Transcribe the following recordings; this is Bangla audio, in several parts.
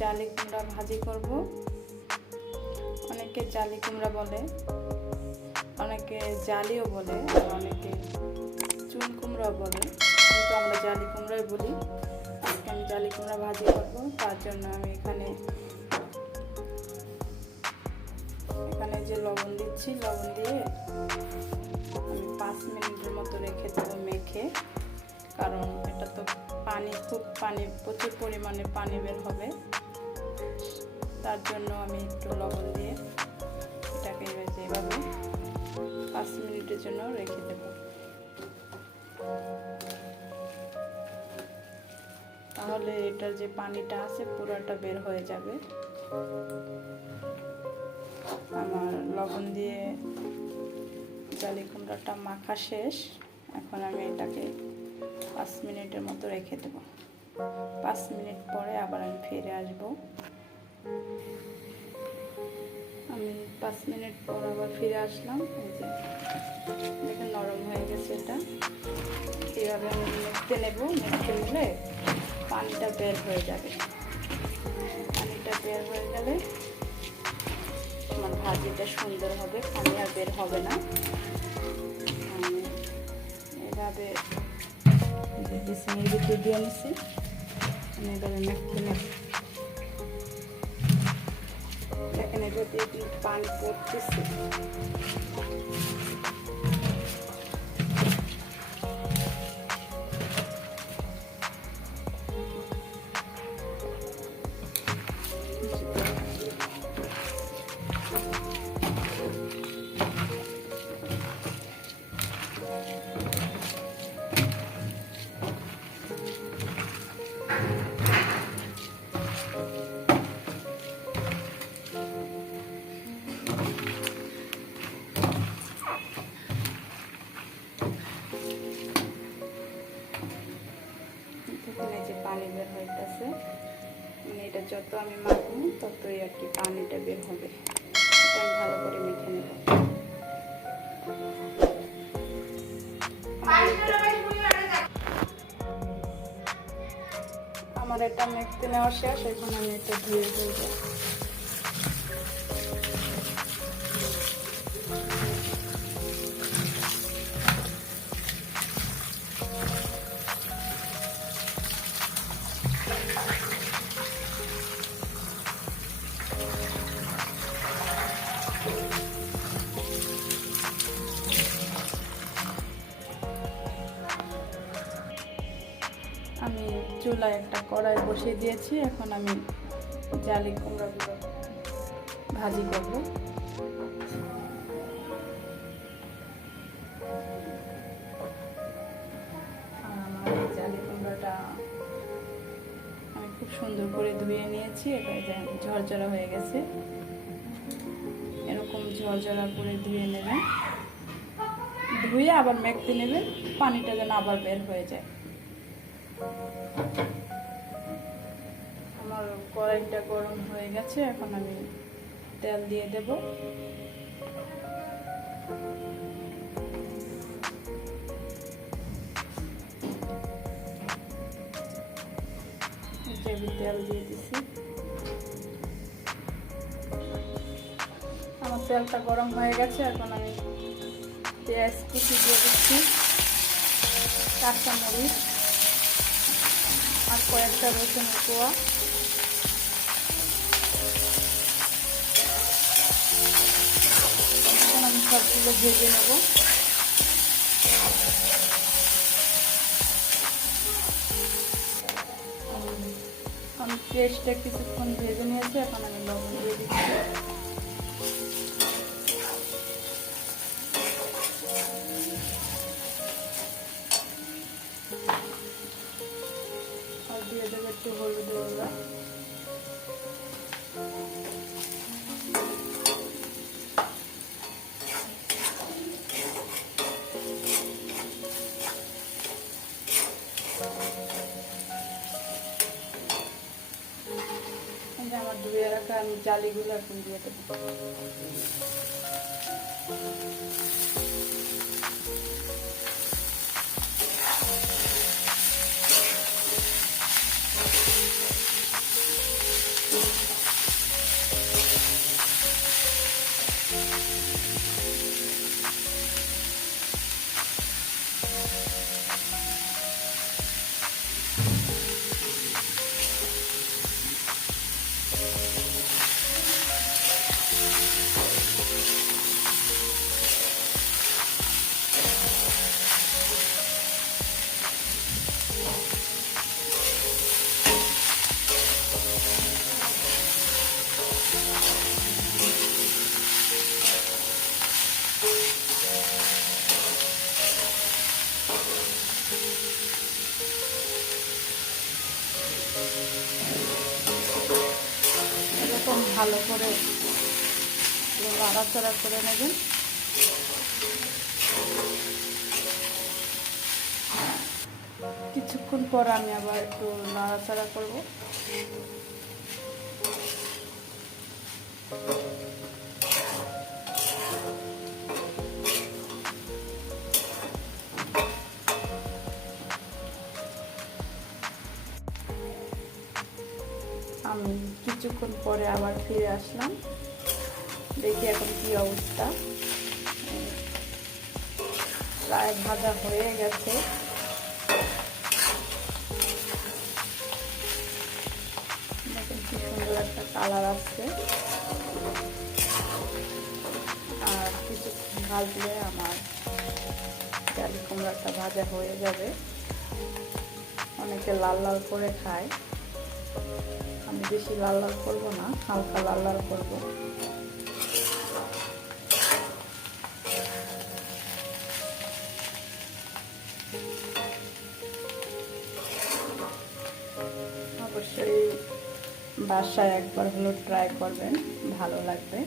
জালি কুমড়া ভাজি করব। অনেকে জালি কুমড়া বলে, অনেকে জালিও বলে, আর অনেকে চুন কুমড়া বলে, কিন্তু আমরা জালি কুমড়াই বলি। আজকে আমি জালি কুমড়া ভাজি করব। তার জন্য আমি এখানে যে লবণ দিচ্ছি, লবণ দিয়ে আমি 5 মিনিটের মতো রেখে দেবো মেখে, কারণ এটা তো প্রচুর পরিমাণে পানি বের হবে। তার জন্য আমি একটু লবণ দিয়ে এটাকে এভাবে 5 মিনিটের জন্য রেখে দেব। তাহলে এটার যে পানিটা আছে পুরোটা বের হয়ে যাবে। আমার লবণ দিয়ে জালি কুমড়াটা মাখা শেষ। এখন আমি এটাকে 5 মিনিটের মতো রেখে দেব। 5 মিনিট পরে আবার আমি ফিরে আসব। আমি 5 মিনিট পর আবার ফিরে আসলাম। এই যে দেখেন নরম হয়ে গেছে। এটা এভাবে আমি মেখে নেব। মেখে নিলে পানিটা বের হয়ে যাবে। পানিটা বের হয়ে গেলে আমার ভাজিটা সুন্দর হবে, পানি আর বের হবে না। এভাবে ডিসিমের ভিতরে দিয়ে নিচ্ছি। আমি এভাবে মেখে নেব। দেখেন এটা দিয়ে কিন্তু পানি পড়তেছে। যে পানি বের হইতেছে, মানে এটা যত আমি মাখবো ততই আর কি পানিটা বের হবে। এটা আমি ভালো করে মেখে নেব। আমার এটা মেখতে নেওয়া শেষ। এখন আমি এটা ধুয়ে ফেলবো। আমি চুলায় একটা কড়াই বসিয়ে দিয়েছি। এখন আমি জালি কুমড়াগুলো ভাজি করব। আমার জালি কুমড়াটা আমি খুব সুন্দর করে ধুয়ে নিয়েছি। এবার ঝরঝরা হয়ে গেছে। এরকম ঝরঝরা করে ধুয়ে নেবেন। ধুয়ে আবার মেখতে নেবেন, পানিটা যেন আবার বের হয়ে যায়। আমার কড়াইটা গরম হয়ে গেছে। এখন আমি তেল দিয়ে দেব। তেল দিয়ে দিছি। আমার তেলটা গরম হয়ে গেছে। এখন আমি পেঁয়াজ কুচি দিয়ে দিচ্ছি, কাঁচামরিচ আর কয়েকটা রসুনের কোয়া। এখন আমি সবগুলো ভেজে নেব। আমি পেঁয়াজটা কিছুক্ষণ ভেজে নিয়েছি। এখন আমি লবণ দিয়ে দিচ্ছি। আর দিয়ে দেবো একটু হলুদ গুঁড়া। আমার ধুয়ে রাখা আমি জালিগুলো এখন দিয়ে দেবো। ভালো করে নাড়াচাড়া করে নেবেন। কিছুক্ষণ পর আমি আবার একটু নাড়াচাড়া করব। আমি কিছুক্ষণ পরে আবার ফিরে আসলাম, দেখি এখন কি অবস্থা। প্রায় ভাজা হয়ে গেছে। দেখেন কি সুন্দর একটা কালার আসছে। আর কিছুক্ষণ ভাজলে আমার জালি কুমড়াটা ভাজা হয়ে যাবে। অনেকে লাল লাল করে খায়, আমি বেশি লাল লাল করবো না, হালকা লাল লাল করবো। অবশ্যই বাসায় একবার হলো ট্রাই করবেন, ভালো লাগবে।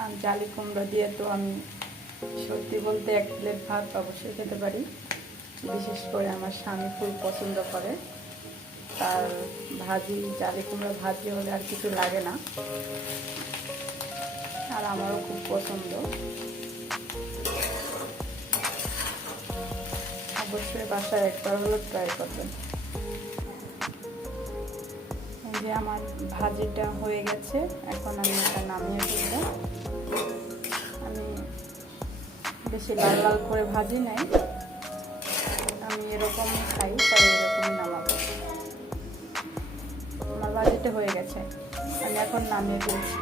আর জালি কুমড়া দিয়ে তো আমি সত্যি বলতে 1 প্লেট ভাত অবশ্যই খেতে পারি। বিশেষ করে আমার স্বামী খুব পছন্দ করে, তার ভাজি জালি কুমড়া ভাজি হলে আর কিছু লাগে না। আর আমারও খুব পছন্দ। অবশ্যই বাসায় একবার হলো ট্রাই করবেন। এই যে আমার ভাজিটা হয়ে গেছে, এখন আমি এটা নামিয়ে ফেলব। আমি বেশি লাল লাল করে ভাজি নাই, আমি এরকমই খাই, তাই এরকমই নামাবো। আমার ভাজিটা হয়ে গেছে, আমি এখন নামিয়ে ফেলছি।